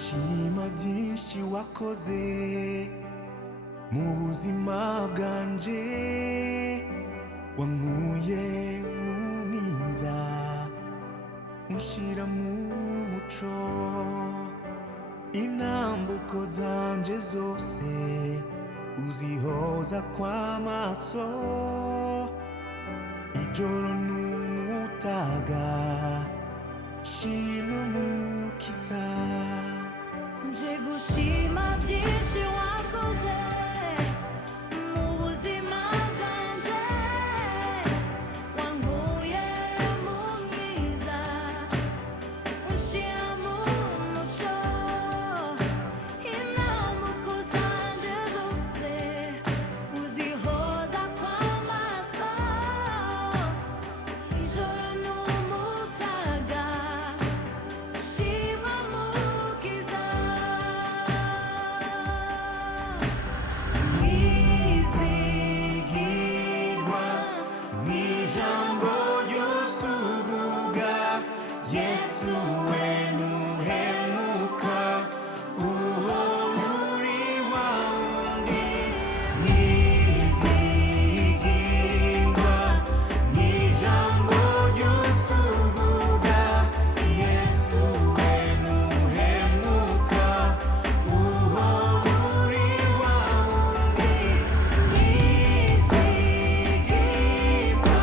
gushima byinshi wakoze mu buzima bwanje, wankuye mu mwiza unshira mu muco, intambuko zanje zose uzihoza kw'amaso, ijoro n'umutaga shimwe umukiza. Nje gushima byinshi wakoze mu buzima bwanje, wankuye mu mwiza unshira mu muco, intambuko zanje zose uzihoza kw'amaso, ijoro n'umutaga shimwe umukiza. Mwizigirwa mw'ijambo ryose uvuga, Yesu we ntuhemuka, uhora uri wa wundi. Mwizigirwa mw'ijambo ryose uvuga, Yesu we ntuhemuka, uhora uri wa wundi. Mwizigirwa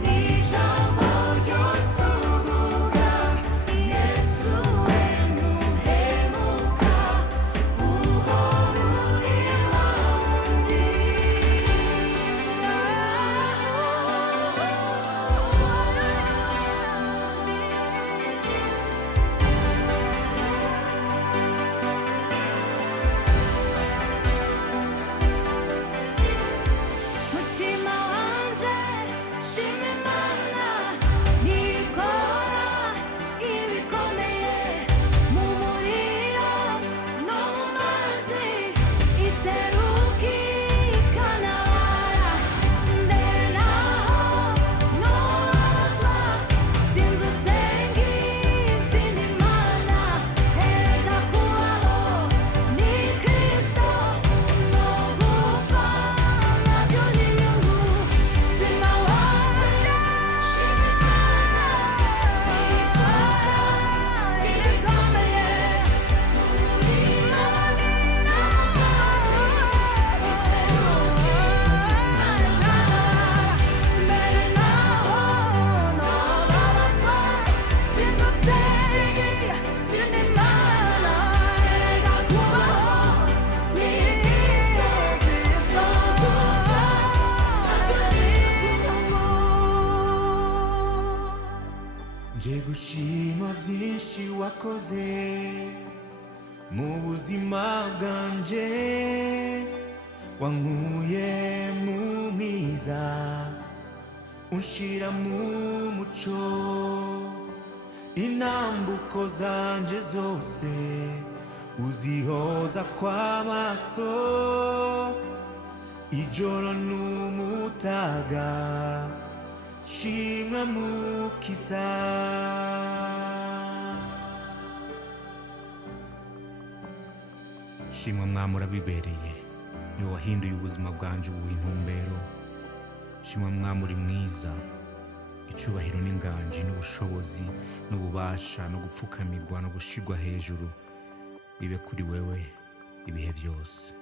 mw'ijambo ryose uvuga, Yesu we ntuhemuka, uhora uri wa wundi. Mutima wanje shima Imana, nikora ibikomeye mu muriro no mu mazi, iseruka ikanabara, mbere naho nobazwa, sinzi usenga izindi mana, erega kubaho ni Kristo, no gupfa nabyo ni inyungu. Mutima wanje shima Imana, nikora ibikomeye mu muriro no mu mazi, iseruka ikanabara, mbere naho nobabazwa, sinzi usenga izindi mana, erega kubaho ni Kristo, gupfa nabyo ni inyungu. Nje gushima byinshi wakoze mu buzima bwanje, wankuye mu mwiza unshira mu muco, intambuko zanje zose uzihoza kw'amaso, ijoro n'umutaga shimwe mukiza. Shimwa Mwami urabibereye, niwe wahinduye ubuzima bwanje ubuha intumbero. Shimwa Mwami uri mwiza, icyubahiro n'inganji n'ubushobozi n'ububasha no gupfukamirwa no gushirwa hejuru bibe kuri wewe ibihe byose.